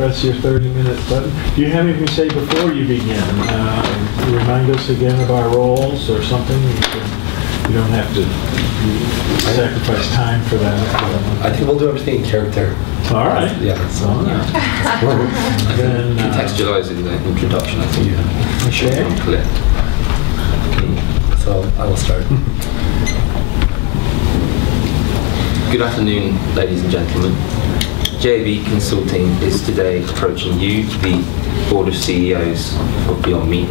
press your 30-minute button. Do you have anything to say before you begin? Remind us again of our roles or something? You don't have to sacrifice time for that. I think we'll do everything in character. All right. Yeah. So, Then, contextualizing the introduction, I think. Okay. Clear. So I will start. Good afternoon, ladies and gentlemen. JAB Consulting is today approaching you, the Board of CEOs of Beyond Meat,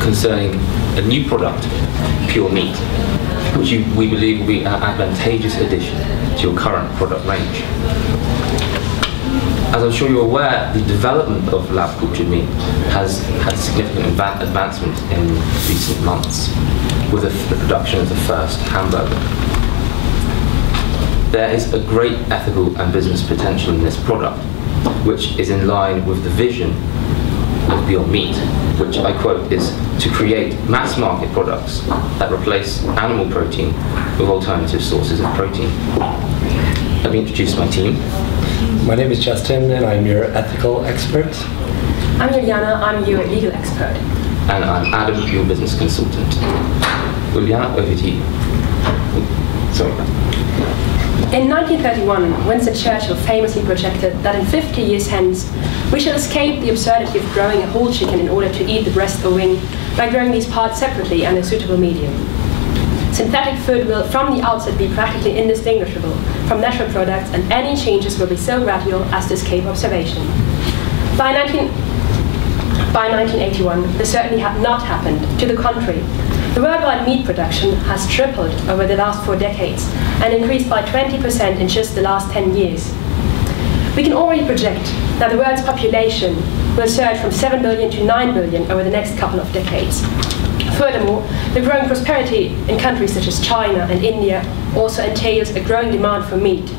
concerning a new product, Pure Meat, which we believe will be an advantageous addition to your current product range. As I'm sure you're aware, the development of lab cultured meat has had significant advancement in recent months, with the production of the first hamburger. There is a great ethical and business potential in this product, which is in line with the vision of Beyond Meat, which I quote is to create mass market products that replace animal protein with alternative sources of protein. Let me introduce my team. My name is Justin, and I'm your ethical expert. I'm Juliana, I'm your legal expert. And I'm Adam, your business consultant. Juliana, over to you. Sorry. In 1931, Winston Churchill famously projected that in 50 years hence, we shall escape the absurdity of growing a whole chicken in order to eat the breast or wing by growing these parts separately and in a suitable medium. Synthetic food will from the outset be practically indistinguishable from natural products, and any changes will be so gradual as to escape observation. By 1981, this certainly had not happened. To the contrary, the worldwide meat production has tripled over the last 4 decades and increased by 20% in just the last 10 years. We can already project that the world's population will surge from 7 billion to 9 billion over the next couple of decades. Furthermore, the growing prosperity in countries such as China and India also entails a growing demand for meat.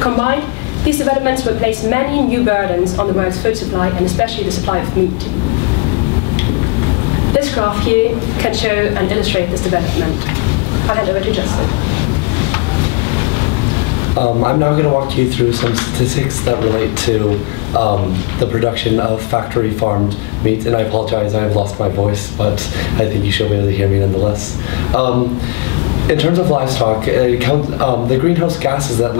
Combined, these developments will place many new burdens on the world's food supply, and especially the supply of meat. This graph here can show and illustrate this development. I'll hand over to Justin. I'm now going to walk you through some statistics that relate to the production of factory-farmed meat, and I apologize, I have lost my voice, but I think you should be able to hear me nonetheless. In terms of livestock, the greenhouse gases that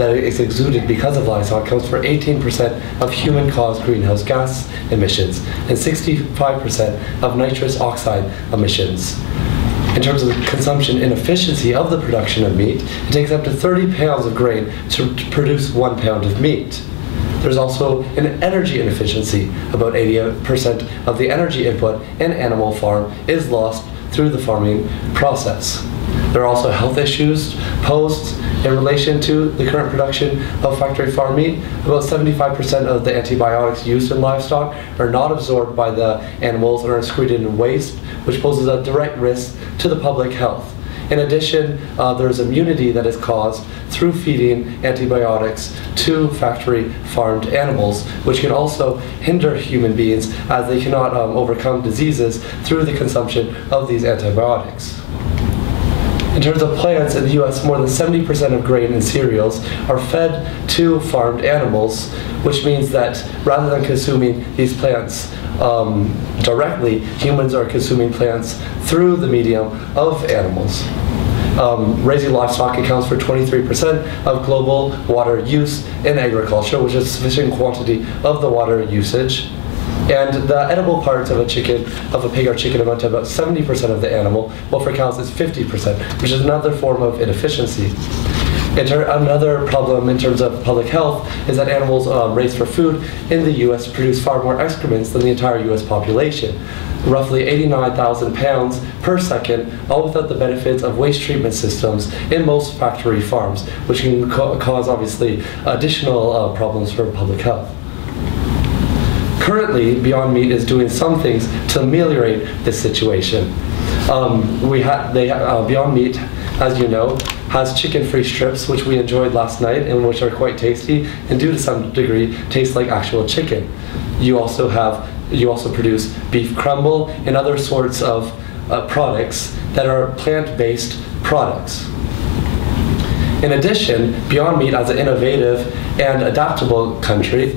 is exuded because of livestock counts for 18% of human-caused greenhouse gas emissions and 65% of nitrous oxide emissions. In terms of the consumption inefficiency of the production of meat, it takes up to 30 pounds of grain to produce 1 pound of meat. There's also an energy inefficiency. About 80% of the energy input in animal farm is lost through the farming process. There are also health issues posed in relation to the current production of factory farm meat. About 75% of the antibiotics used in livestock are not absorbed by the animals and are excreted in waste, which poses a direct risk to the public health. In addition, there is immunity that is caused through feeding antibiotics to factory-farmed animals, which can also hinder human beings as they cannot overcome diseases through the consumption of these antibiotics. In terms of plants, in the US, more than 70% of grain and cereals are fed to farmed animals, which means that rather than consuming these plants directly, humans are consuming plants through the medium of animals. Raising livestock accounts for 23% of global water use in agriculture, which is a sufficient quantity of the water usage. And the edible parts of a pig or chicken amount to about 70% of the animal, while for cows it's 50%, which is another form of inefficiency. Another problem in terms of public health is that animals raised for food in the US produce far more excrements than the entire US population. Roughly 89,000 pounds per second, all without the benefits of waste treatment systems in most factory farms, which can cause obviously additional problems for public health. Currently, Beyond Meat is doing some things to ameliorate this situation. Beyond Meat, as you know, has chicken-free strips, which we enjoyed last night and which are quite tasty and do to some degree taste like actual chicken. You also produce beef crumble and other sorts of products that are plant-based products. In addition, Beyond Meat, as an innovative and adaptable company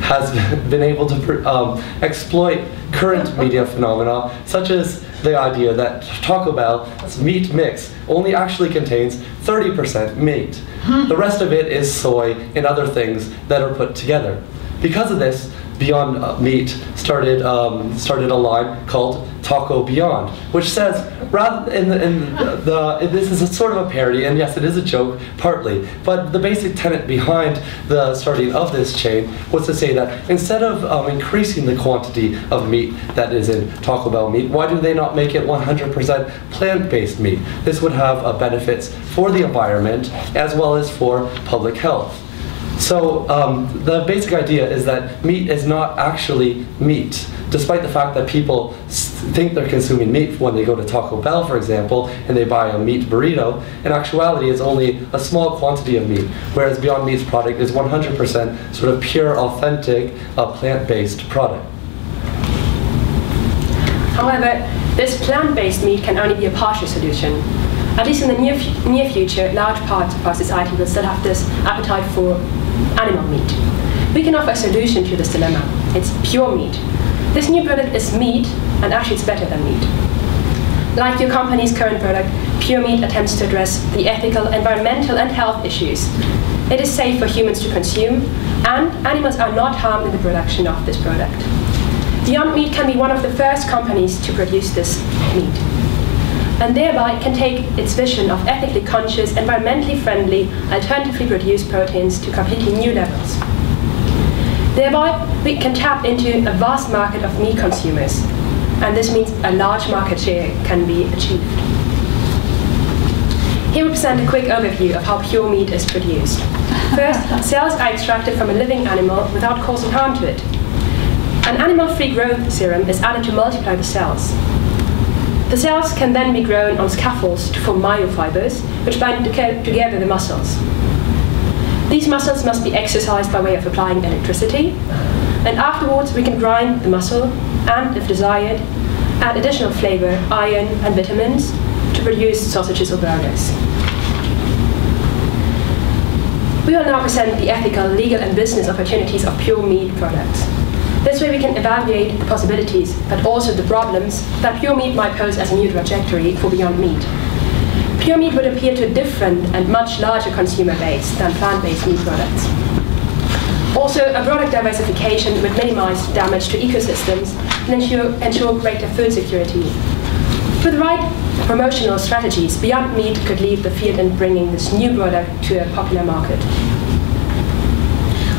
has been able to exploit current media phenomena, such as the idea that Taco Bell's meat mix only actually contains 30% meat. The rest of it is soy and other things that are put together. Because of this, Beyond Meat started a line called Taco Beyond, which says, rather this is a sort of a parody, and yes, it is a joke partly, but the basic tenet behind the starting of this chain was to say that instead of increasing the quantity of meat that is in Taco Bell meat, why do they not make it 100% plant-based meat? This would have benefits for the environment as well as for public health. So the basic idea is that meat is not actually meat. Despite the fact that people think they're consuming meat when they go to Taco Bell, for example, and they buy a meat burrito, in actuality it's only a small quantity of meat, whereas Beyond Meat's product is 100% sort of pure, authentic, plant-based product. However, this plant-based meat can only be a partial solution. At least in the near future, large parts of our society will still have this appetite for animal meat. We can offer a solution to this dilemma. It's pure meat. This new product is meat, and actually it's better than meat. Like your company's current product, Pure Meat attempts to address the ethical, environmental, and health issues. It is safe for humans to consume, and animals are not harmed in the production of this product. Beyond Meat can be one of the first companies to produce this meat, and thereby can take its vision of ethically conscious, environmentally friendly, alternatively produced proteins to completely new levels. Thereby, we can tap into a vast market of meat consumers, and this means a large market share can be achieved. Here we present a quick overview of how pure meat is produced. First, cells are extracted from a living animal without causing harm to it. An animal-free growth serum is added to multiply the cells. The cells can then be grown on scaffolds to form myofibers, which bind together the muscles. These muscles must be exercised by way of applying electricity, and afterwards we can grind the muscle and, if desired, add additional flavor, iron, and vitamins to produce sausages or burgers. We will now present the ethical, legal, and business opportunities of pure meat products. This way we can evaluate the possibilities, but also the problems that pure meat might pose as a new trajectory for Beyond Meat. Pure meat would appeal to a different and much larger consumer base than plant-based meat products. Also, a product diversification would minimize damage to ecosystems and ensure greater food security. With the right promotional strategies, Beyond Meat could lead the field in bringing this new product to a popular market.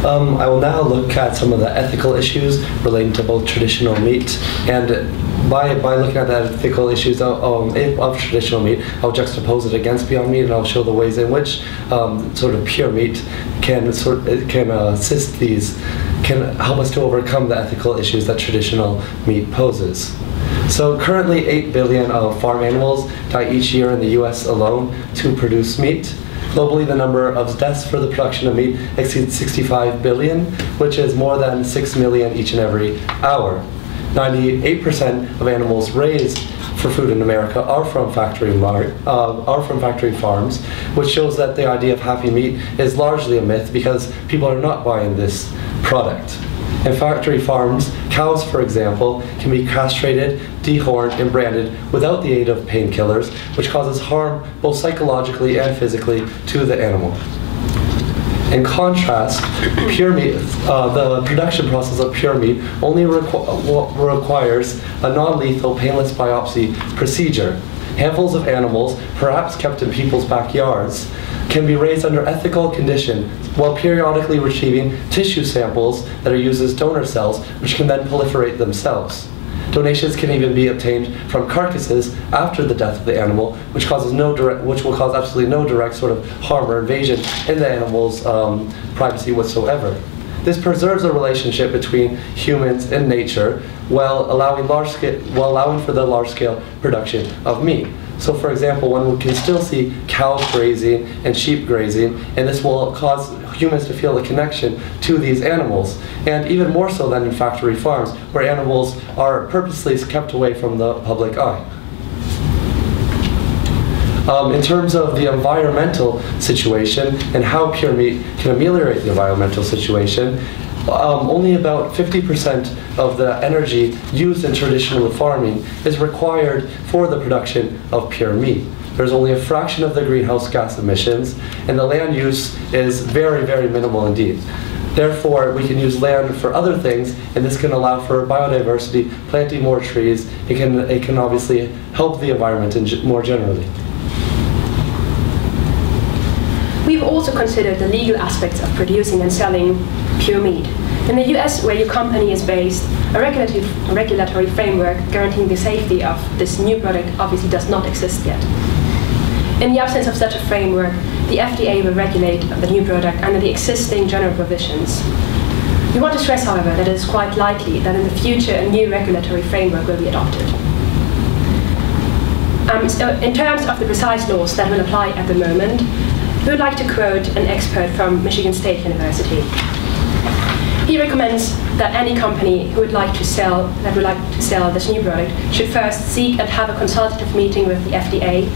I will now look at some of the ethical issues relating to both traditional meat, and by looking at the ethical issues of traditional meat, I'll juxtapose it against Beyond Meat, and I'll show the ways in which sort of pure meat can help us to overcome the ethical issues that traditional meat poses. So currently 8 billion farm animals die each year in the US alone to produce meat. Globally, the number of deaths for the production of meat exceeds 65 billion, which is more than 6 million each and every hour. 98% of animals raised for food in America are from factory farms, which shows that the idea of happy meat is largely a myth because people are not buying this product. In factory farms, cows, for example, can be castrated, dehorned, and branded without the aid of painkillers, which causes harm both psychologically and physically to the animal. In contrast, pure meat, the production process of pure meat only requires a non-lethal, painless biopsy procedure. Handfuls of animals, perhaps kept in people's backyards, can be raised under ethical conditions while periodically retrieving tissue samples that are used as donor cells, which can then proliferate themselves. Donations can even be obtained from carcasses after the death of the animal, which will cause absolutely no direct sort of harm or invasion in the animal's privacy whatsoever. This preserves a relationship between humans and nature while allowing for the large-scale production of meat. So for example, one can still see cows grazing and sheep grazing, and this will cause humans to feel a connection to these animals. And even more so than in factory farms, where animals are purposely kept away from the public eye. In terms of the environmental situation and how pure meat can ameliorate the environmental situation, only about 50% of the energy used in traditional farming is required for the production of pure meat. There's only a fraction of the greenhouse gas emissions, and the land use is very, very minimal indeed. Therefore, we can use land for other things, and this can allow for biodiversity, planting more trees. It can obviously help the environment more generally. We've also considered the legal aspects of producing and selling pure meat. In the US, where your company is based, a regulatory framework guaranteeing the safety of this new product obviously does not exist yet. In the absence of such a framework, the FDA will regulate the new product under the existing general provisions. We want to stress, however, that it is quite likely that in the future a new regulatory framework will be adopted. So in terms of the precise laws that will apply at the moment, we would like to quote an expert from Michigan State University. He recommends that any company who would like to sell this new product should first seek and have a consultative meeting with the FDA.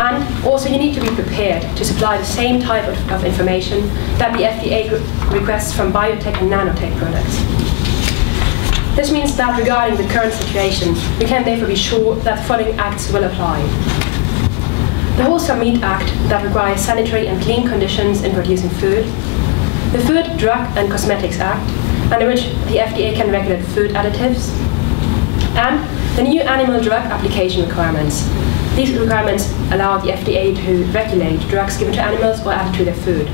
And also you need to be prepared to supply the same type of information that the FDA requests from biotech and nanotech products. This means that regarding the current situation, we can therefore be sure that the following acts will apply. The Wholesome Meat Act that requires sanitary and clean conditions in producing food. The Food, Drug and Cosmetics Act, under which the FDA can regulate food additives. And the new animal drug application requirements. These requirements allow the FDA to regulate drugs given to animals or added to their food.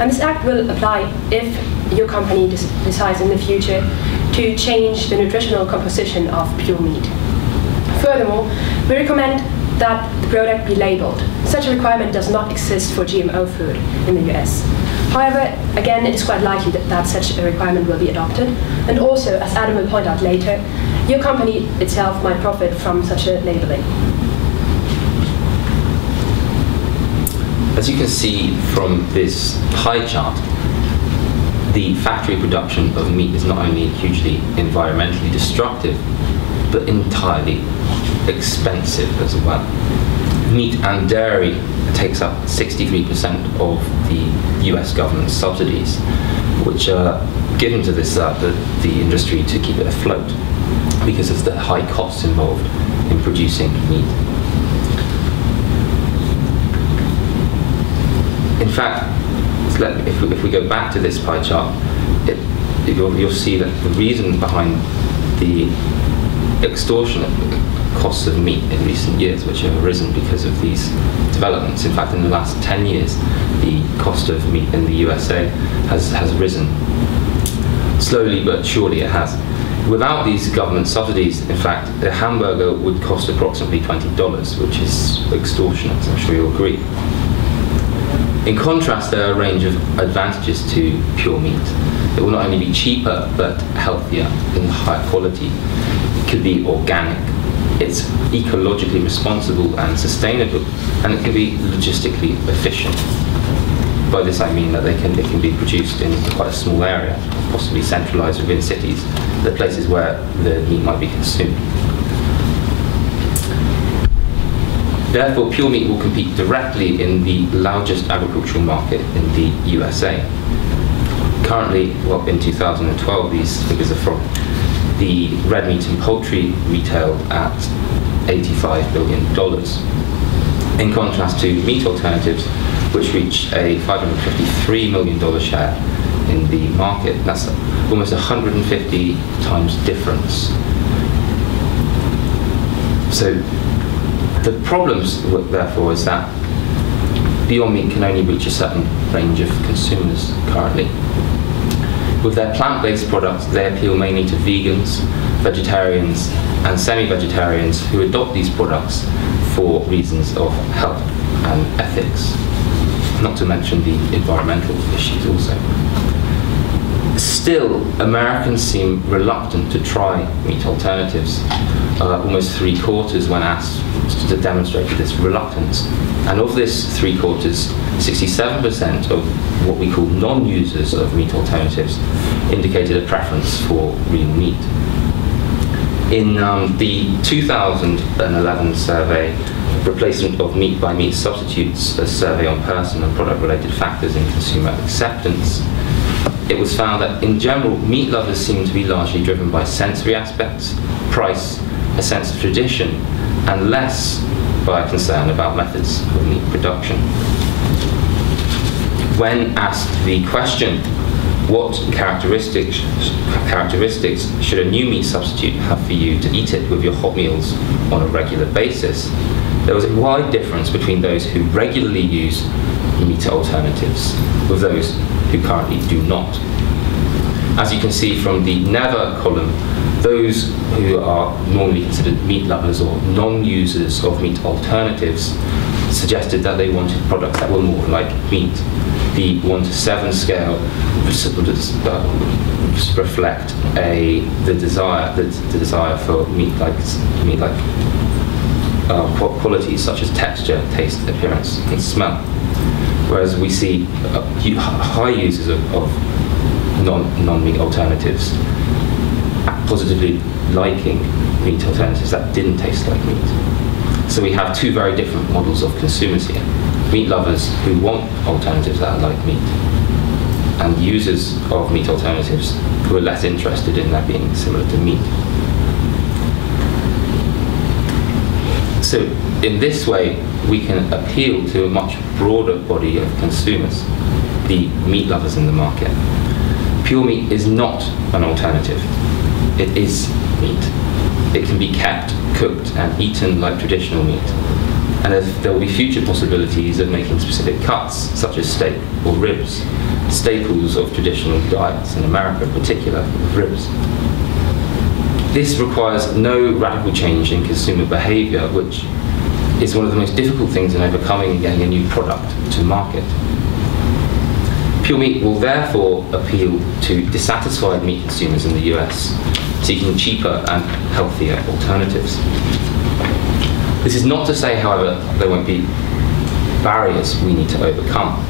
And this act will apply if your company decides in the future to change the nutritional composition of pure meat. Furthermore, we recommend that the product be labeled. Such a requirement does not exist for GMO food in the US. However, again, it is quite likely that such a requirement will be adopted. And also, as Adam will point out later, your company itself might profit from such a labeling. As you can see from this pie chart, the factory production of meat is not only hugely environmentally destructive, but entirely expensive as well. Meat and dairy takes up 63% of the US government subsidies, which are given to this the industry to keep it afloat because of the high costs involved in producing meat. In fact, if we go back to this pie chart, you'll see that the reason behind the extortionate costs of meat in recent years, which have arisen because of these developments. In fact, in the last 10 years, the cost of meat in the USA has risen. Slowly but surely it has. Without these government subsidies, in fact, a hamburger would cost approximately $20, which is extortionate, I'm sure you'll agree. In contrast, there are a range of advantages to pure meat. It will not only be cheaper, but healthier and higher quality. It could be organic. It's ecologically responsible and sustainable, and it can be logistically efficient. By this I mean that it can be produced in quite a small area, possibly centralized within cities, the places where the meat might be consumed. Therefore, pure meat will compete directly in the largest agricultural market in the USA. Currently, well, in 2012, these figures are from the red meat and poultry retailed at $85 billion. In contrast to meat alternatives, which reach a $553 million share in the market. That's almost 150 times difference. So the problems, therefore, is that Beyond Meat can only reach a certain range of consumers currently. With their plant-based products, they appeal mainly to vegans, vegetarians, and semi-vegetarians who adopt these products for reasons of health and ethics, not to mention the environmental issues also. Still, Americans seem reluctant to try meat alternatives. Almost 3/4 when asked to demonstrate this reluctance. And of this 3/4, 67% of what we call non-users of meat alternatives indicated a preference for real meat. In the 2011 survey replacement of meat by meat substitutes, a survey on person and product-related factors in consumer acceptance, it was found that in general, meat lovers seem to be largely driven by sensory aspects, price, a sense of tradition, and less by a concern about methods of meat production. When asked the question, what characteristics should a new meat substitute have for you to eat it with your hot meals on a regular basis, there was a wide difference between those who regularly use meat alternatives with those who currently do not. As you can see from the never column, those who are normally considered meat lovers or non-users of meat alternatives suggested that they wanted products that were more like meat. The 1 to 7 scale reflect the desire for meat-like qualities such as texture, taste, appearance, and smell. Whereas we see high users of non-meat alternatives positively liking meat alternatives that didn't taste like meat. So we have two very different models of consumers here. Meat lovers who want alternatives that are like meat, and users of meat alternatives who are less interested in that being similar to meat. So in this way, we can appeal to a much broader body of consumers, the meat lovers in the market. Pure meat is not an alternative. It is meat. It can be kept, cooked, and eaten like traditional meat. And there will be future possibilities of making specific cuts, such as steak or ribs, staples of traditional diets in America in particular, ribs. This requires no radical change in consumer behaviour, which is one of the most difficult things in overcoming and getting a new product to market. Pure meat will therefore appeal to dissatisfied meat consumers in the US, seeking cheaper and healthier alternatives. This is not to say, however, there won't be barriers we need to overcome.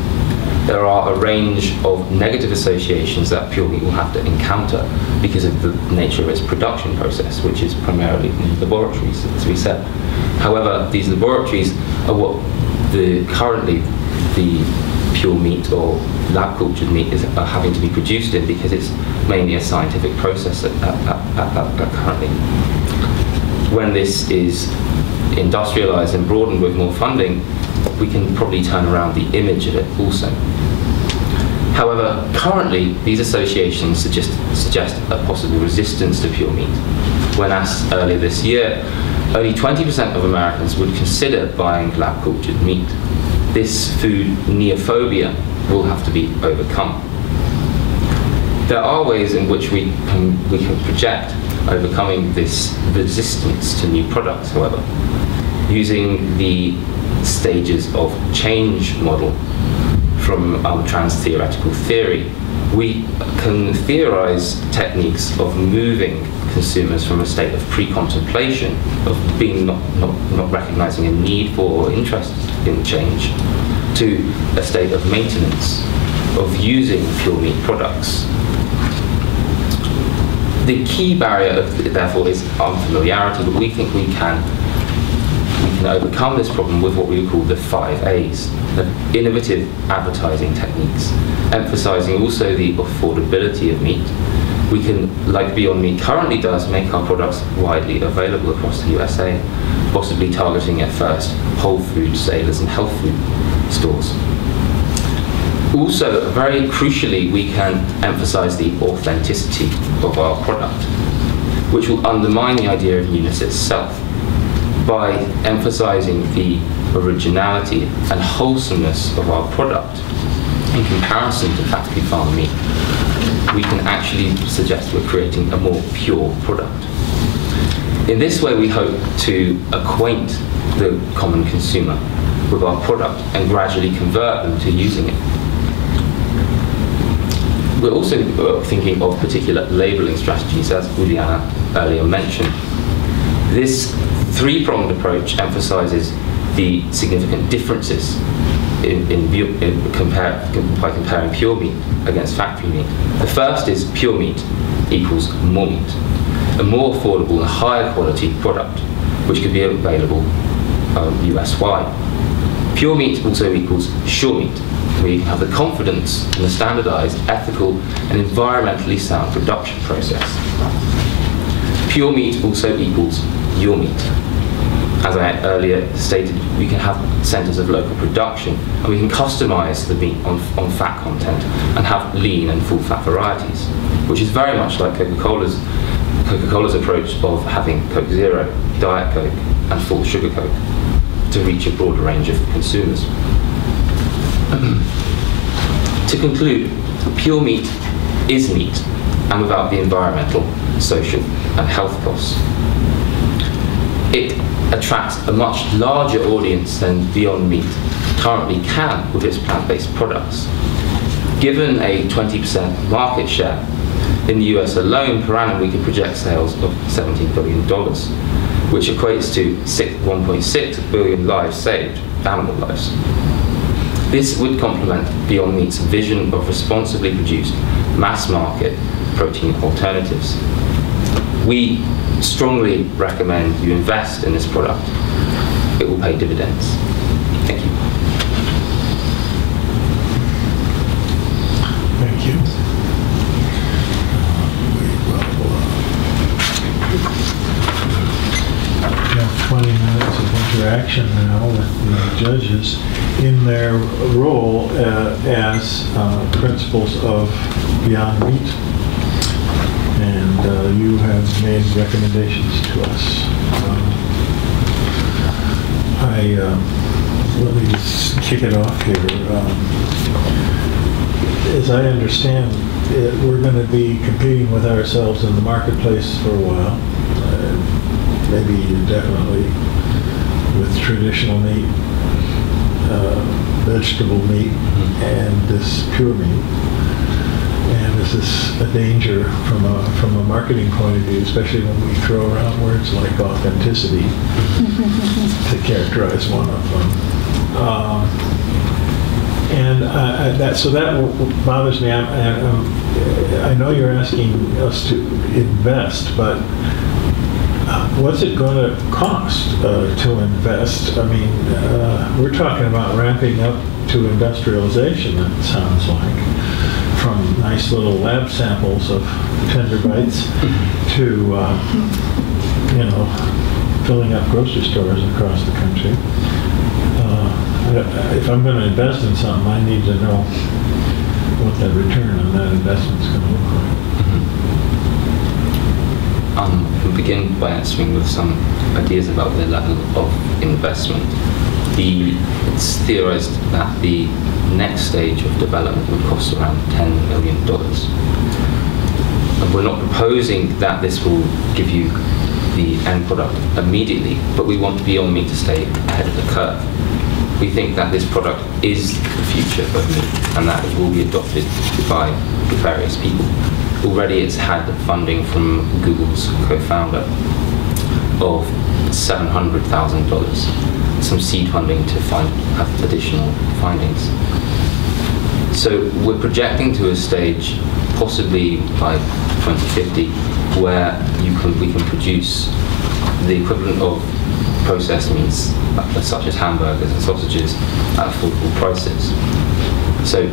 There are a range of negative associations that pure meat will have to encounter because of the nature of its production process, which is primarily in laboratories, as we said. However, these laboratories are what currently the pure meat or lab cultured meat are having to be produced in, because it's mainly a scientific process currently. When this is industrialized and broadened with more funding, we can probably turn around the image of it also. However, currently, these associations suggest a possible resistance to pure meat. When asked earlier this year, only 20% of Americans would consider buying lab-cultured meat. This food neophobia will have to be overcome. There are ways in which we can project overcoming this resistance to new products, however. Using the stages of change model from trans-theoretical theory, we can theorize techniques of moving consumers from a state of pre-contemplation, of being not recognizing a need for or interest in change, to a state of maintenance, of using pure meat products. The key barrier, therefore, is unfamiliarity, but we think we can overcome this problem with what we would call the 5 A's, the innovative advertising techniques, emphasizing also the affordability of meat. We can, like Beyond Meat currently does, make our products widely available across the USA, possibly targeting at first Whole Food sailors and health food stores. Also, very crucially, we can emphasize the authenticity of our product, which will undermine the idea of newness itself. By emphasizing the originality and wholesomeness of our product in comparison to factory farm meat, we can actually suggest we're creating a more pure product. In this way, we hope to acquaint the common consumer with our product and gradually convert them to using it. We're also thinking of particular labeling strategies, as Juliana earlier mentioned. This three-pronged approach emphasizes the significant differences by comparing pure meat against factory meat. The first is pure meat equals more meat, a more affordable and higher quality product, which could be available US-wide. Pure meat also equals sure meat. We have the confidence in the standardized, ethical, and environmentally sound production process. Pure meat also equals your meat. As I earlier stated, we can have centers of local production, and we can customize the meat on fat content and have lean and full fat varieties, which is very much like Coca-Cola's approach of having Coke Zero, Diet Coke, and full sugar Coke to reach a broader range of consumers. To conclude, pure meat is meat, and without the environmental, social, and health costs. It attracts a much larger audience than Beyond Meat currently can with its plant-based products. Given a 20% market share, in the US alone per annum we could project sales of $17 billion, which equates to 1.6 billion lives saved, animal lives. This would complement Beyond Meat's vision of responsibly produced, mass-market protein alternatives. We strongly recommend you invest in this product. It will pay dividends. Thank you. Thank you. We have 20 minutes of interaction now with the judges in their role as principals of Beyond Meat. And you have made recommendations to us. Let me just kick it off here. As I understand it, we're going to be competing with ourselves in the marketplace for a while. Maybe definitely with traditional meat, vegetable meat, and this pure meat. And this is a danger from a marketing point of view, especially when we throw around words like authenticity to characterize one of them. So that bothers me. I know you're asking us to invest, but what's it going to cost to invest? I mean, we're talking about ramping up to industrialization, it sounds like, from nice little lab samples of tender bites to, filling up grocery stores across the country. If I'm going to invest in something, I need to know what the return on that investment is going to look like. We'll begin by answering with some ideas about the level of investment. It's theorized that the next stage of development would cost around $10 million. And we're not proposing that this will give you the end product immediately, but we want Beyond Meat to stay ahead of the curve. We think that this product is the future of meat and that it will be adopted by various people. Already it's had funding from Google's co-founder of $700,000, some seed funding to have additional findings. So we're projecting to a stage, possibly by 2050, where we can produce the equivalent of processed meats, such as hamburgers and sausages, at affordable prices. So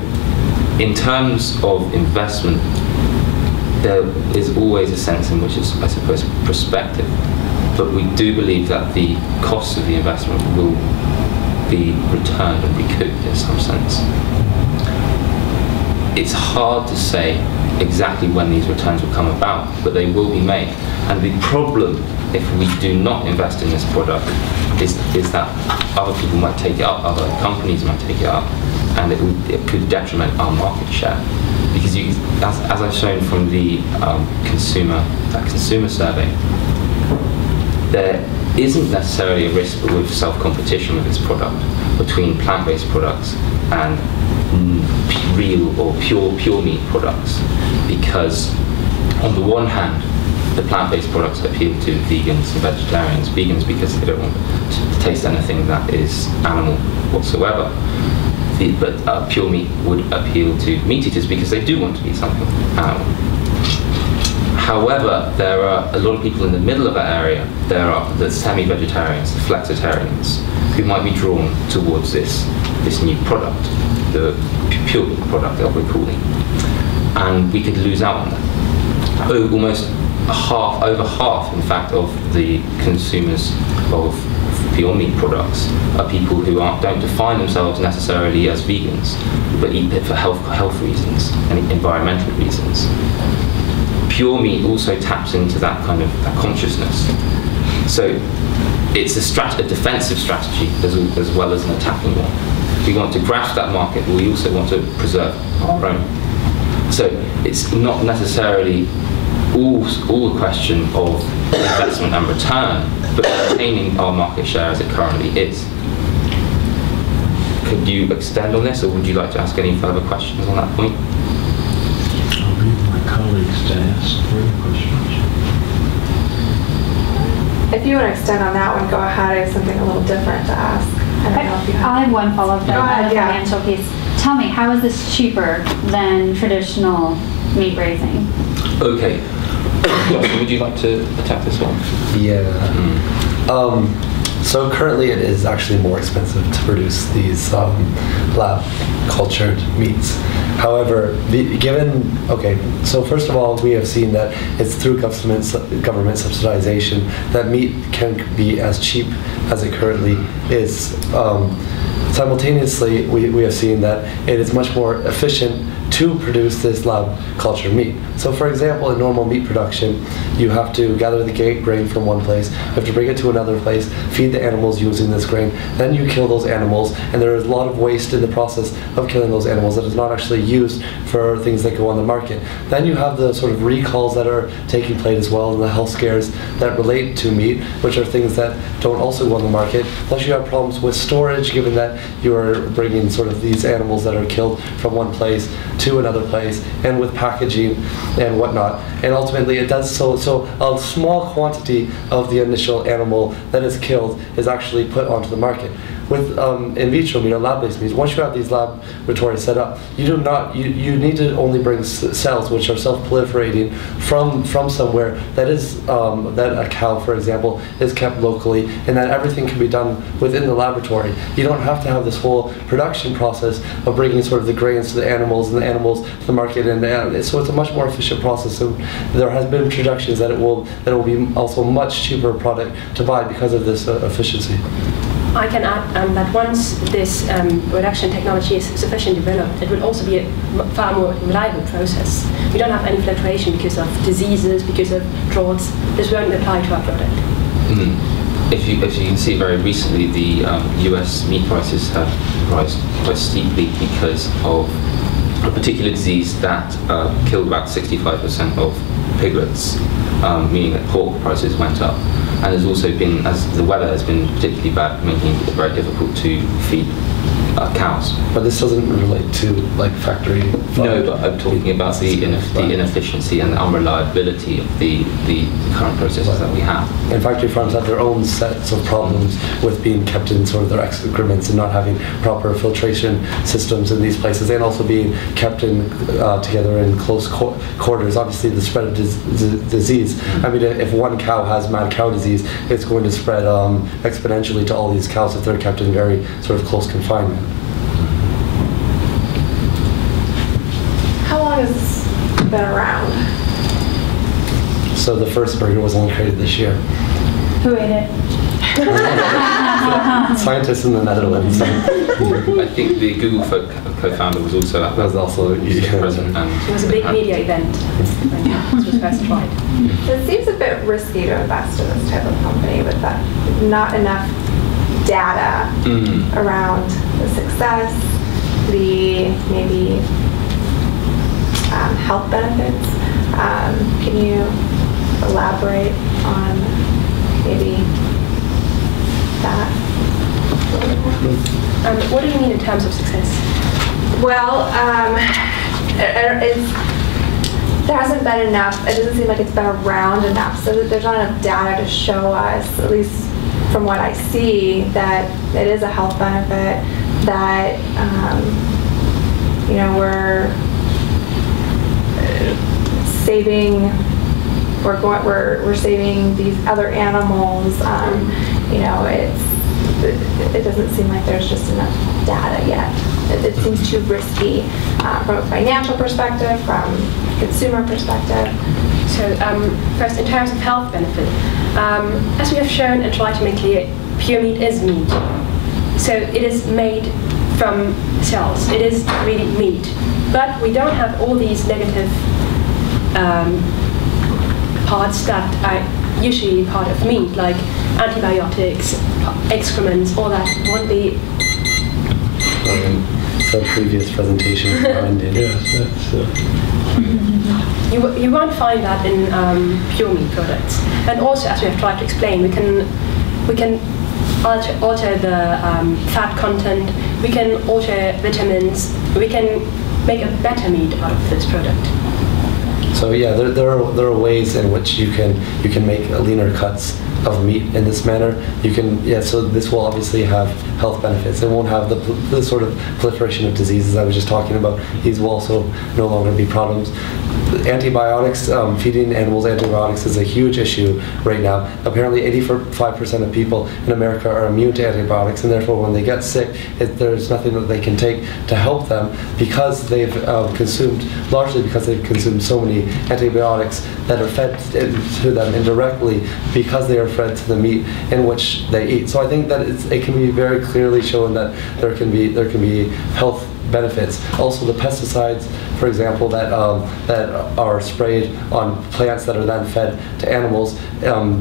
in terms of investment, there is always a sense in which it's, I suppose, prospective, but we do believe that the cost of the investment will be returned and recouped in some sense. It's hard to say exactly when these returns will come about, but they will be made. And the problem, if we do not invest in this product, is that other people might take it up, other companies might take it up, and it could detriment our market share. Because as I've shown from the consumer survey, there isn't necessarily a risk with self-competition with this product between plant-based products and real or pure meat products, because on the one hand, the plant-based products appeal to vegans and vegetarians. Vegans because they don't want to taste anything that is animal whatsoever. But pure meat would appeal to meat eaters because they do want to eat something animal. However, there are a lot of people in the middle of that area. There are the semi-vegetarians, the flexitarians, who might be drawn towards this new product, the pure meat product that we're calling. And we could lose out on that. Almost over half, in fact, of the consumers of pure meat products are people who don't define themselves necessarily as vegans, but eat it for health reasons and environmental reasons. Pure meat also taps into that kind of that consciousness. So it's a defensive strategy as well as an attacking one. We want to grasp that market, but we also want to preserve our own. So it's not necessarily all a question of investment and return, but maintaining our market share as it currently is. Could you extend on this, or would you like to ask any further questions on that point? I'll leave my colleagues to ask further questions. If you want to extend on that one, go ahead. I have something a little different to ask. I don't know if you have. I have one follow-up Go ahead, on the yeah. financial piece. Tell me, how is this cheaper than traditional meat raising? Okay. Josh, would you like to attack this one? Yeah. So currently it is actually more expensive to produce these lab cultured meats. However, so first of all, we have seen that it's through government subsidization that meat can be as cheap as it currently is. Simultaneously, we have seen that it is much more efficient to produce this lab cultured meat. So for example, in normal meat production, you have to gather the grain from one place, you have to bring it to another place, feed the animals using this grain, then you kill those animals, and there is a lot of waste in the process of killing those animals that is not actually used for things that go on the market. Then you have the sort of recalls that are taking place as well, and the health scares that relate to meat, which are things that don't also go on the market. Plus you have problems with storage, given that you are bringing sort of these animals that are killed from one place to another place, and with packaging and whatnot. And ultimately it does so a small quantity of the initial animal that is killed is actually put onto the market. With in vitro meat or lab-based meat, once you have these laboratories set up, you need to only bring cells which are self-proliferating from somewhere that is that a cow, for example, is kept locally, and that everything can be done within the laboratory. You don't have to have this whole production process of bringing sort of the grains to the animals and the animals to the market, and so it's a much more efficient process. So there has been projections that it will be also a much cheaper product to buy because of this efficiency. I can add that once this production technology is sufficiently developed, it will also be a far more reliable process. We don't have any fluctuation because of diseases, because of droughts. This won't apply to our product. If you can see, very recently the US meat prices have risen quite steeply because of a particular disease that killed about 65% of piglets, meaning that pork prices went up. And there's also been, as the weather has been particularly bad, making it very difficult to feed cows. But this doesn't relate to like factory. No, but I'm talking about the inefficiency and the unreliability of the current processes that we have. And factory farms have their own sets of problems with being kept in sort of their excrements and not having proper filtration systems in these places, and also being kept in together in close quarters. Obviously, the spread of disease. I mean, if one cow has mad cow disease, it's going to spread exponentially to all these cows if they're kept in very sort of close confinement. How long has this been around? So the first burger was only created this year. Who ate it? Scientists in the Netherlands. I think the Google co-founder was also at that. Was also present. And It was a big media event when this was first tried. It seems a bit risky to invest in this type of company with that not enough data around the success, the maybe health benefits. Can you elaborate on maybe that? What do you mean in terms of success? Well, there hasn't been enough. It doesn't seem like it's been around enough, so that there's not enough data to show us, at least from what I see, that it is a health benefit, that we're saving we're saving these other animals. You know, it doesn't seem like there's just enough data yet. It seems too risky from a financial perspective, from a consumer perspective. So first, in terms of health benefit, as we have shown and tried to make clear, pure meat is meat. So it is made from cells. It is really meat. But we don't have all these negative parts that are usually part of meat, like antibiotics, excrements, all that won't be. So previous presentation. Yes, that's. You won't find that in pure meat products. And also, as we have tried to explain, we can alter the fat content. We can alter vitamins. We can make a better meat out of this product. So yeah, there are ways in which you can make leaner cuts of meat in this manner. You can, so this will obviously have health benefits. It won't have the sort of proliferation of diseases I was just talking about. These will also no longer be problems. Antibiotics, feeding animals antibiotics is a huge issue right now. Apparently 85% of people in America are immune to antibiotics, and therefore when they get sick, there's nothing that they can take to help them because they've largely because they've consumed so many antibiotics that are fed to them indirectly because they are fed to the meat in which they eat. So I think that it can be very clearly shown that there can be health benefits. Also, the pesticides, for example, that are sprayed on plants that are then fed to animals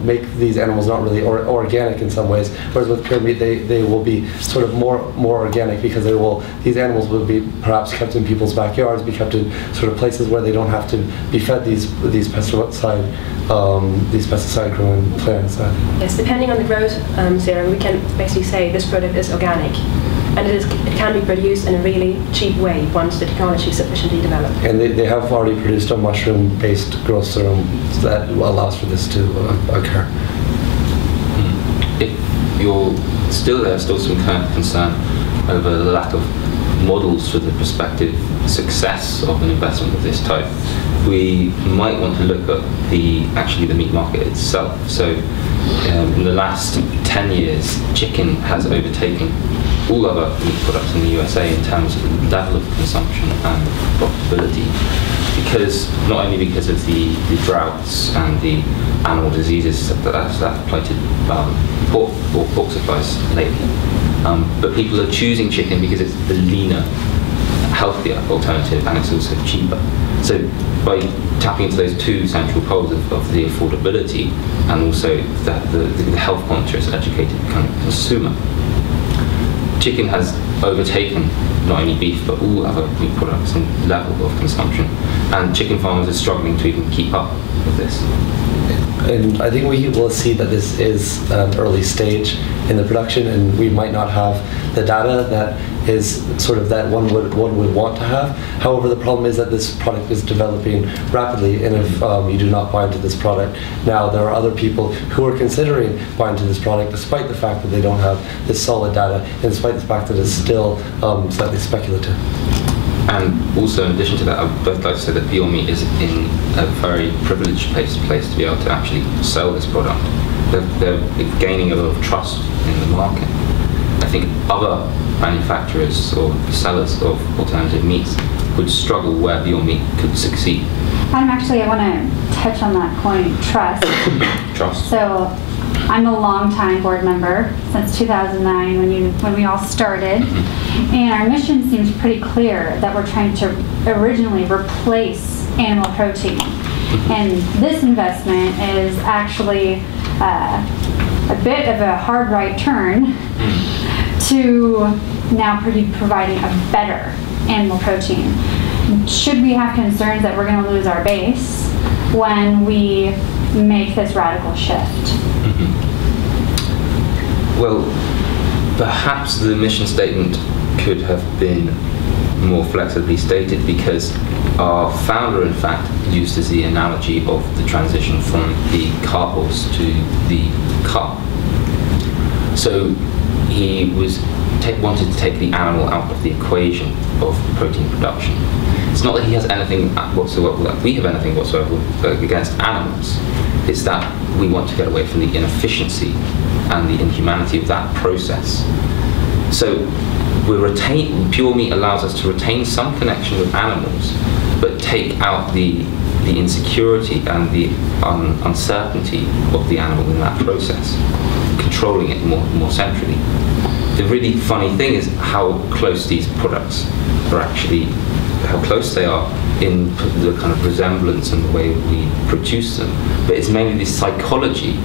make these animals not really organic in some ways. Whereas with pure meat, they will be sort of more organic because these animals will be perhaps kept in people's backyards, be kept in sort of places where they don't have to be fed these pesticide growing plants. Yes, depending on the growth serum, we can basically say this product is organic. And it can be produced in a really cheap way once the technology is sufficiently developed. And they have already produced a mushroom-based growth serum that allows for this to occur. If there's still some kind of concern over the lack of models for the prospective success of an investment of this type, we might want to look at the meat market itself. So in the last 10 years, chicken has overtaken all other meat products in the USA in terms of the level of consumption and profitability, not only because of the droughts and the animal diseases that have plagued pork supplies lately, but people are choosing chicken because it's the leaner, healthier alternative, and it's also cheaper. So by tapping into those two central poles of the affordability and also the health conscious, educated kind of consumer, chicken has overtaken not only beef but all other meat products in level of consumption, and chicken farmers are struggling to even keep up with this. And I think we will see that this is an early stage in the production, and we might not have the data that is sort of that one would want to have. However, the problem is that this product is developing rapidly, and if you do not buy into this product now, there are other people who are considering buying into this product despite the fact that they don't have this solid data, and despite the fact that it's still slightly speculative. And also, in addition to that, I would both like to say that Beyond Meat is in a very privileged place to be able to actually sell this product. They're gaining a lot of trust in the market. I think other manufacturers or sellers of alternative meats would struggle where Beyond Meat could succeed. I want to touch on that point, trust. Trust. So I'm a longtime board member since 2009 when we all started, and our mission seems pretty clear that we're trying to originally replace animal protein. And this investment is actually a bit of a hard right turn to now providing a better animal protein. Should we have concerns that we're going to lose our base when we make this radical shift? Well, perhaps the mission statement could have been more flexibly stated, because our founder, in fact, used as the analogy of the transition from the cart horse to the car. So he was wanted to take the animal out of the equation of protein production. It's not that he has anything whatsoever, that we have anything whatsoever against animals. It's that we want to get away from the inefficiency and the inhumanity of that process. So pure meat allows us to retain some connection with animals, but take out the insecurity and the uncertainty of the animal in that process, controlling it more centrally. The really funny thing is how close these products are actually, how close they are in the kind of resemblance and the way we produce them. But it's mainly the psychology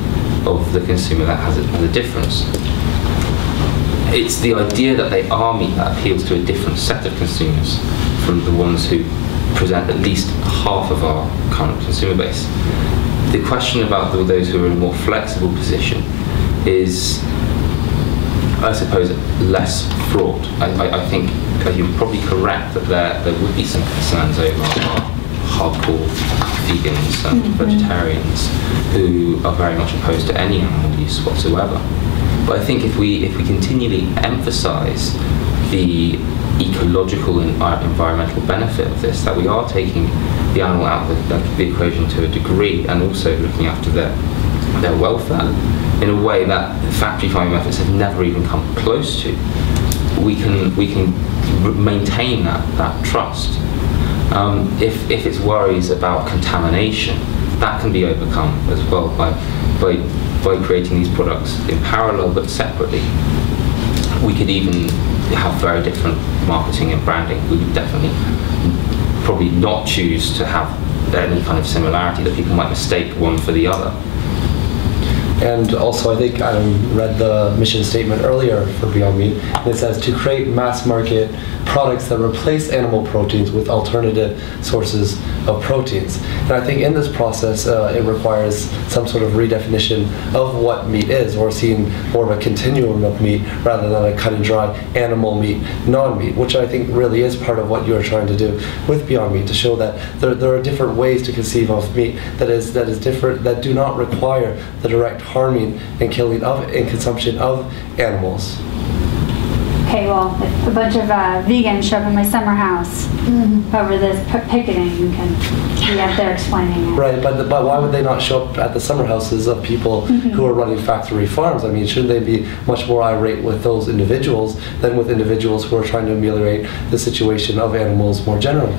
of the consumer that has a difference. It's the idea that they are meat that appeals to a different set of consumers from the ones who present at least half of our current consumer base. The question about those who are in a more flexible position is, I suppose, less fraught. I think you're probably correct that there would be some concerns over hardcore vegans and vegetarians who are very much opposed to any animal use whatsoever. But I think if we continually emphasise the ecological and environmental benefit of this, that we are taking the animal out of the equation to a degree, and also looking after their welfare in a way that factory farming methods have never even come close to, we can maintain that trust. If it's worries about contamination, that can be overcome as well by creating these products in parallel but separately. We could even have very different marketing and branding. We would definitely probably not choose to have any kind of similarity that people might mistake one for the other. And also, I think I read the mission statement earlier for Beyond Meat, and it says to create mass market products that replace animal proteins with alternative sources of proteins. And I think in this process, it requires some sort of redefinition of what meat is, or seeing more of a continuum of meat rather than a cut and dry animal meat, non-meat, which I think really is part of what you're trying to do with Beyond Meat, to show that there are different ways to conceive of meat that is different, that do not require the direct harming and killing of and consumption of animals. Okay, well, if a bunch of vegans show up in my summer house over this picketing, you can be out there explaining it. Right, but why would they not show up at the summer houses of people who are running factory farms? I mean, shouldn't they be much more irate with those individuals than with individuals who are trying to ameliorate the situation of animals more generally?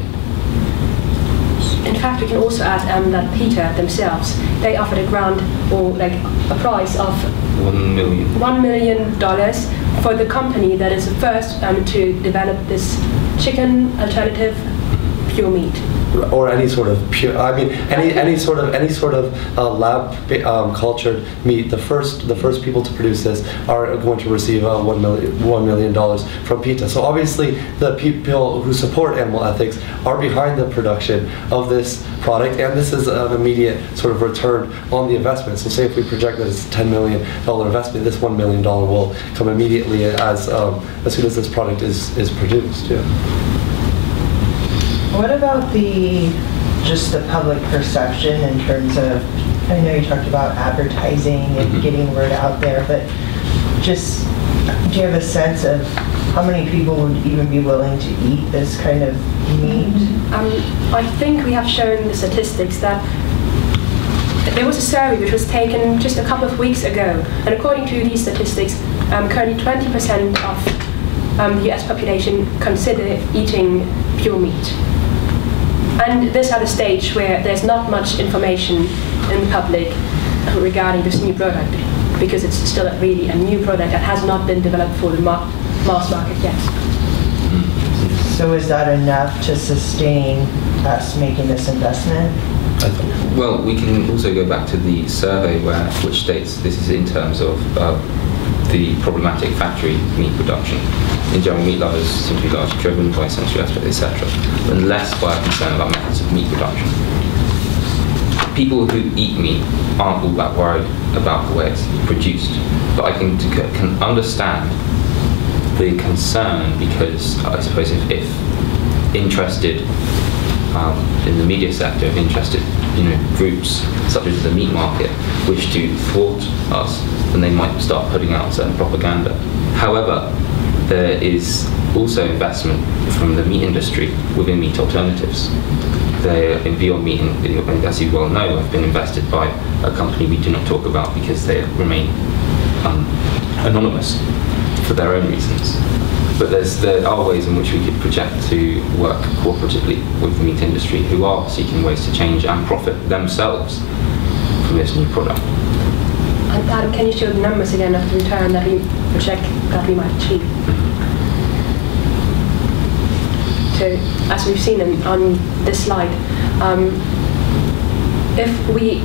In fact, we can also add that PETA themselves, they offered a grant, or like a prize of $1 million for the company that is the first to develop this chicken alternative pure meat. Or any sort of pure, I mean, any sort of lab cultured meat. The first people to produce this are going to receive $1 million from PETA. So obviously, the people who support animal ethics are behind the production of this product, and this is an immediate sort of return on the investment. So say if we project that it's a $10 million investment, this $1 million will come immediately as soon as this product is produced. Yeah. What about just the public perception in terms of, I know you talked about advertising and getting the word out there, but just, do you have a sense of how many people would even be willing to eat this kind of meat? I think we have shown the statistics that there was a survey which was taken just a couple of weeks ago, and according to these statistics, currently 20% of the US population consider eating pure meat. And this at a stage where there's not much information in the public regarding this new product, because it's still really a new product that has not been developed for the mass market yet. So is that enough to sustain us making this investment? Well, we can also go back to the survey which states this is in terms of the problematic factory meat production. In general, meat lovers seem to be largely driven by sensory aspects, etc., and less by a concern about methods of meat production. People who eat meat aren't all that worried about the way it's produced, but I can understand the concern, because I suppose if interested in the media sector, if interested groups such as the meat market wish to thwart us, then they might start putting out certain propaganda. However, there is also investment from the meat industry within meat alternatives. They in Beyond Meat, and as you well know, have been invested by a company we do not talk about because they remain anonymous for their own reasons. But there are ways in which we could project to work cooperatively with the meat industry, who are seeking ways to change and profit themselves from this new product. And Adam, can you show the numbers again of the return that we project that we might achieve? So, as we've seen on this slide, if we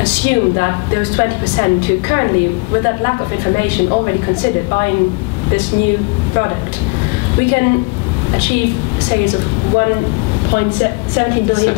assume that those 20% who currently, with that lack of information, already considered buying this new product, we can achieve sales of $1.17 billion,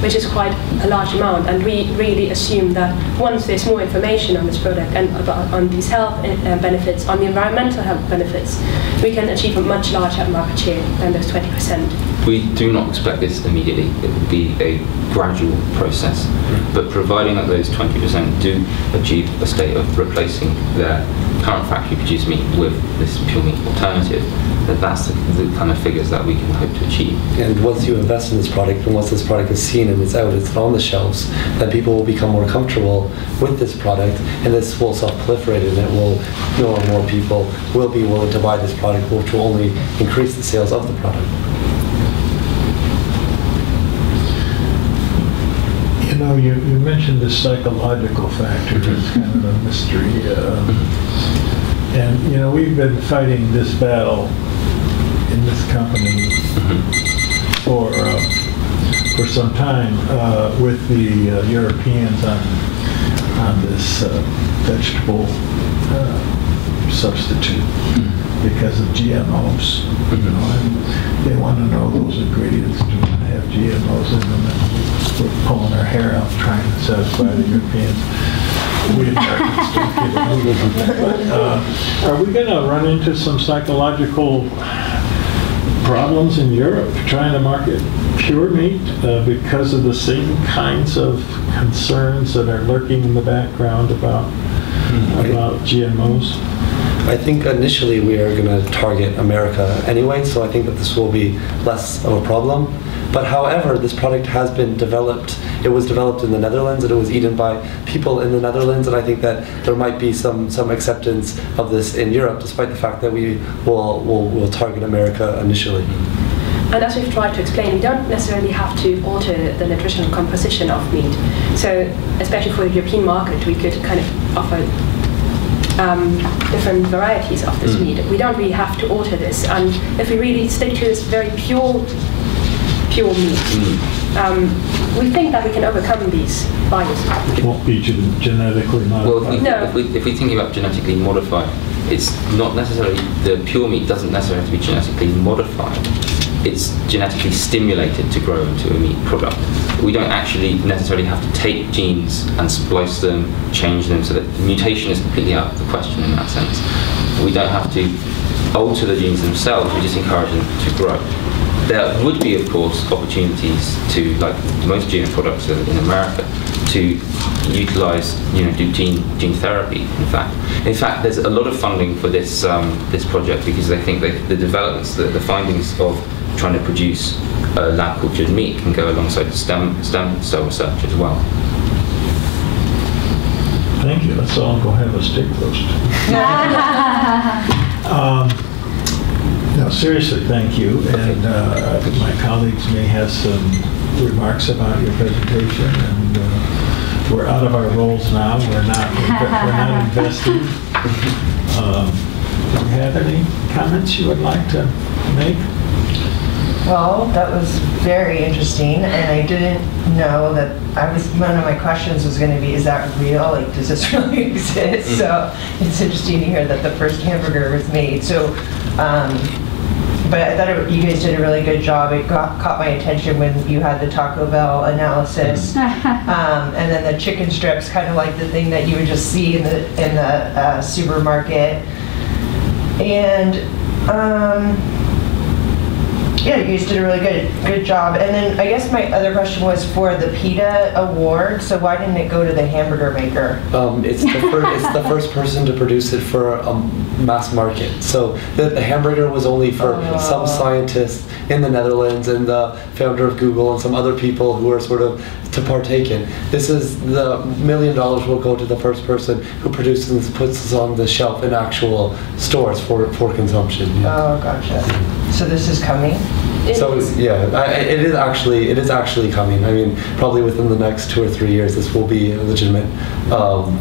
which is quite a large amount. And we really assume that once there's more information on this product and on these health benefits, on the environmental health benefits, we can achieve a much larger market share than those 20%. We do not expect this immediately. It will be a gradual process. But providing that those 20% do achieve a state of replacing their current factory-produced meat with this pure meat alternative, that's the kind of figures that we can hope to achieve. And once you invest in this product, and once this product is seen and it's out, it's on the shelves, then people will become more comfortable with this product, and this will self-proliferate, and it will, more and more people will be willing to buy this product, which will only increase the sales of the product. You know, you mentioned the psychological factor. It's kind of a mystery. And, you know, we've been fighting this battle in this company for some time with the Europeans on this vegetable substitute because of GMOs. You know, and they want to know those ingredients do not have GMOs in them. And we're pulling our hair out trying to satisfy the Europeans. We Americans don't give a But are we going to run into some psychological problems in Europe trying to market pure meat because of the same kinds of concerns that are lurking in the background about GMOs? I think initially we are going to target America anyway, so I think that this will be less of a problem. But however, this product has been developed. It was developed in the Netherlands, and it was eaten by people in the Netherlands, and I think that there might be some acceptance of this in Europe, despite the fact that we will target America initially. And as we've tried to explain, we don't necessarily have to alter the nutritional composition of meat. So, especially for the European market, we could kind of offer different varieties of this meat. We don't really have to alter this. And if we really stick to this very pure meat, we think that we can overcome these biases. It won't be genetically modified. Well, if we think about genetically modified, it's not necessarily, the pure meat doesn't necessarily have to be genetically modified. It's genetically stimulated to grow into a meat product. We don't actually necessarily have to take genes and splice them, change them, so that mutation is completely out of the question in that sense. We don't have to alter the genes themselves, we just encourage them to grow. There would be, of course, opportunities to, like most GM products in America, to utilize, do gene therapy. In fact, there's a lot of funding for this this project because I think the developments, the findings of trying to produce lab cultured meat can go alongside the stem cell research as well. Thank you. Let's all go have a steak roast. No, seriously, thank you. And my colleagues may have some remarks about your presentation. And we're out of our roles now. We're not investing. Do you have any comments you would like to make? Well, that was very interesting, and I didn't know that one of my questions was going to be, is that real? Like, does this really exist? So it's interesting to hear that the first hamburger was made. So, but I thought you guys did a really good job. It caught my attention when you had the Taco Bell analysis, and then the chicken strips, kind of like the thing that you would just see in the supermarket. And Yeah, you guys did a really good job. And then I guess my other question was for the PETA award. So why didn't it go to the hamburger maker? It's the first person to produce it for a mass market. So the hamburger was only for some scientists in the Netherlands and the founder of Google and some other people who are sort of to partake in. This is the $1 million will go to the first person who produces and puts this on the shelf in actual stores for consumption. Yeah. Oh, gotcha. So this is coming? So yeah, it is actually coming. I mean, probably within the next 2 or 3 years, this will be a legitimate,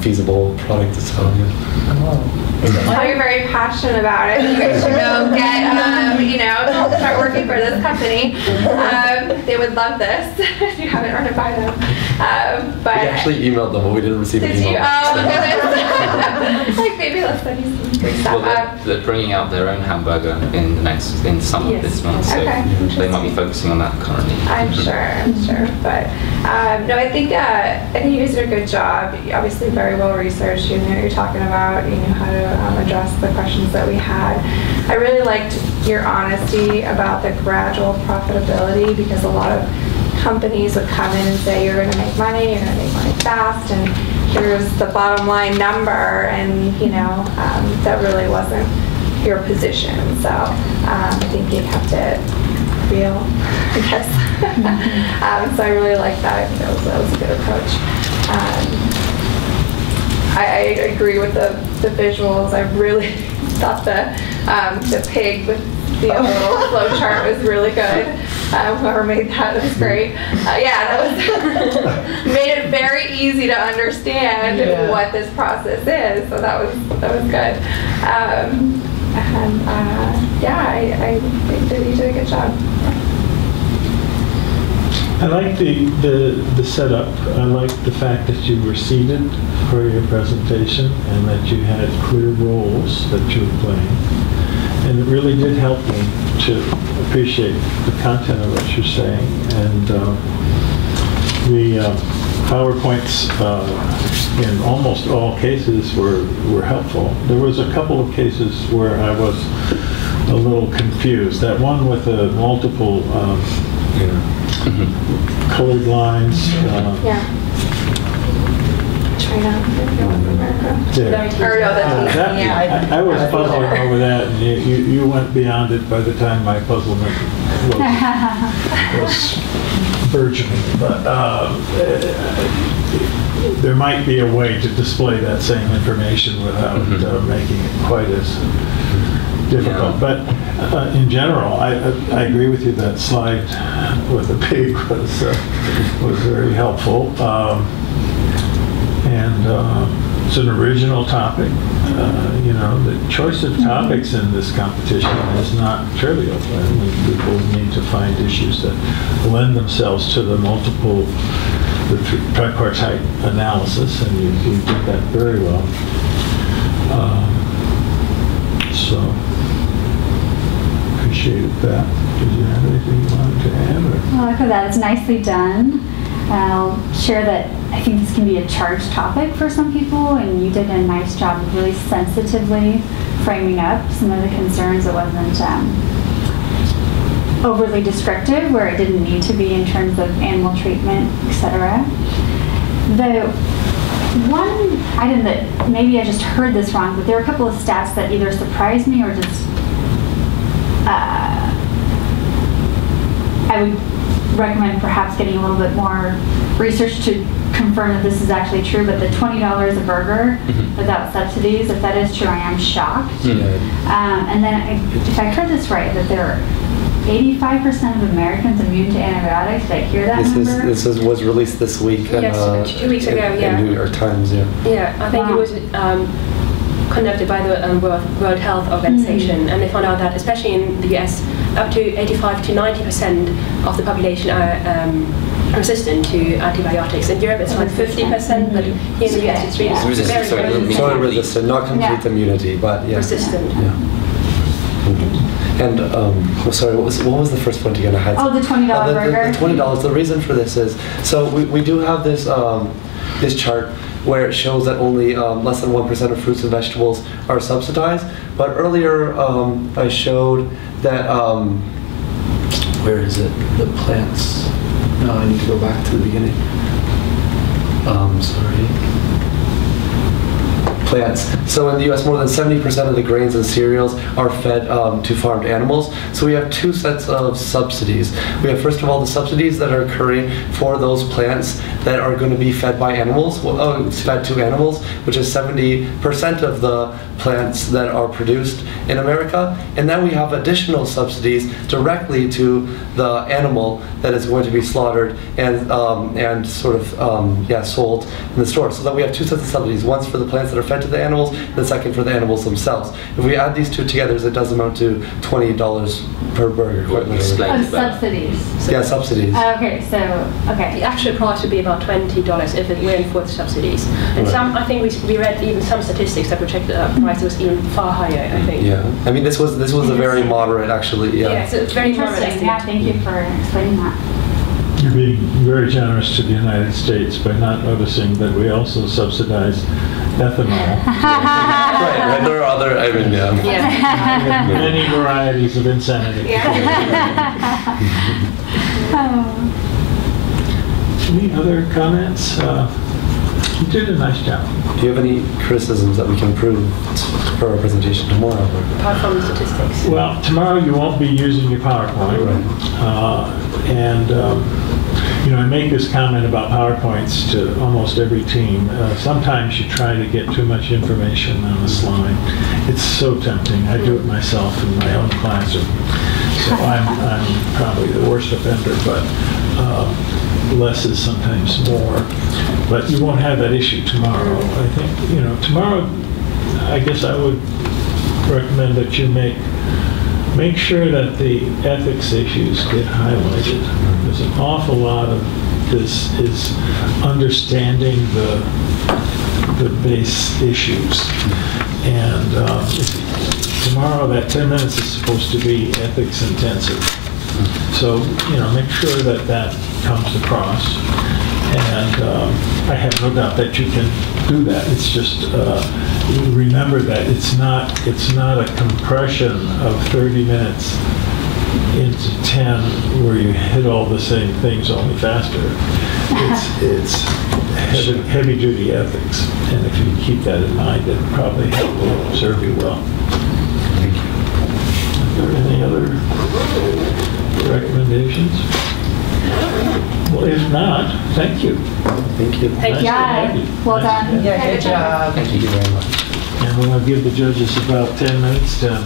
feasible product to sell. Yeah. Oh. Well, you're very passionate about it. You guys should go get, start working for this company. They would love this if you haven't run it by them. But We actually emailed them, but we didn't receive an did email. you? Oh, goodness. Like, maybe let's send you some free stuff. Well, they're bringing out their own hamburger in summer Yes. this month, so Okay. they might be focusing on that currently. I'm sure. But no, I think you guys did a good job. Obviously, very well researched. You know what you're talking about. You knew how to address the questions that we had. I really liked your honesty about the gradual profitability, because a lot of companies would come in and say, you're going to make money fast, and here's the bottom line number, and that really wasn't your position. So I think you kept it real, I guess. So I really like that. That was a good approach. I agree with the visuals. I really thought the pig with the little flow chart was really good. Whoever made that was great. That was made it very easy to understand what this process is. So that was good. I think that you did a good job. I like the setup. I like the fact that you were seated for your presentation and that you had clear roles that you were playing. And it really did help me to appreciate the content of what you're saying. And the PowerPoints in almost all cases were helpful. There was a couple of cases where I was a little confused. That one with the multiple colored lines. China, America. Or no, that's I was puzzling over that, and you went beyond it by the time my puzzlement was burgeoning. But there might be a way to display that same information without making it quite as difficult. Yeah. But in general, I agree with you that slide with the pig was very helpful. It's an original topic. The choice of topics in this competition is not trivial. I mean, people need to find issues that lend themselves to the tripartite analysis, and you did that very well. So, appreciated that. Did you have anything you wanted to add? Well, look at that. It's nicely done. I'll share that I think this can be a charged topic for some people, and you did a nice job of really sensitively framing up some of the concerns. It wasn't overly descriptive where it didn't need to be in terms of animal treatment, etc. The one item that maybe I just heard this wrong, but there were a couple of stats that either surprised me or just I would recommend perhaps getting a little bit more research to confirm that this is actually true, but the $20 a burger without subsidies, if that is true, I am shocked. And then if I heard this right, that there are 85% of Americans immune to antibiotics. Did I hear that number? This was released this week. Yes, 2 weeks ago, in New York Times, Yeah, I think it was conducted by the World Health Organization, and they found out that, especially in the US, up to 85 to 90% of the population are resistant to antibiotics. In Europe, it's like 50%, but here in the US, it's really Resistant, sorry, very Sort of resistant, not complete immunity, but yeah. resistant. Yeah. And sorry, what was the first point again? I had. Oh, the $20 burger. The $20. The reason for this is so we do have this this chart where it shows that only less than 1% of fruits and vegetables are subsidized. But earlier I showed that Where is it? The plants. No, I need to go back to the beginning. Sorry. Plants. So in the U.S., more than 70% of the grains and cereals are fed to farmed animals. So we have two sets of subsidies. We have, first of all, the subsidies that are occurring for those plants that are going to be fed by animals, fed to animals, which is 70% of the plants that are produced in America. And then we have additional subsidies directly to the animal that is going to be slaughtered and sort of sold in the store. So that we have two sets of subsidies. One's for the plants that are fed to the animals, and the second for the animals themselves. If we add these two together, it does amount to $20 per burger. Quite literally. Subsidies. Yeah, subsidies. Okay, so, okay. The actual price would be about $20 if it weren't for the subsidies. And I think we read even some statistics that project the price was even far higher, I think. Yeah, I mean this was a very moderate, actually. Yeah. Yeah, so it's very moderate. Interesting. Yeah, thank you for explaining that. You're being very generous to the United States by not noticing that we also subsidize ethanol. right. There are other, I mean, yeah. Yeah. Many varieties of insanity. Any other comments? You did a nice job. Do you have any criticisms that we can improve for our presentation tomorrow? Apart from the statistics. Well, tomorrow you won't be using your PowerPoint. I make this comment about PowerPoints to almost every team. Sometimes you try to get too much information on a slide. It's so tempting. I do it myself in my own classroom. So I'm probably the worst offender, but less is sometimes more. But you won't have that issue tomorrow. I think, tomorrow, I guess I would recommend that you make sure that the ethics issues get highlighted. There's an awful lot of this is understanding the base issues. And tomorrow that 10 minutes is supposed to be ethics intensive. So, make sure that comes across. And I have no doubt that you can do that. It's just remember that it's not a compression of 30 minutes into 10 where you hit all the same things only faster. It's heavy duty ethics, and if you keep that in mind, it probably will serve you well. Thank you. Are there any other recommendations? Well, if not, thank you. Thank you. Thank you. Yeah, well done. Yeah, good job. Thank you very much. And we'll give the judges about 10 minutes to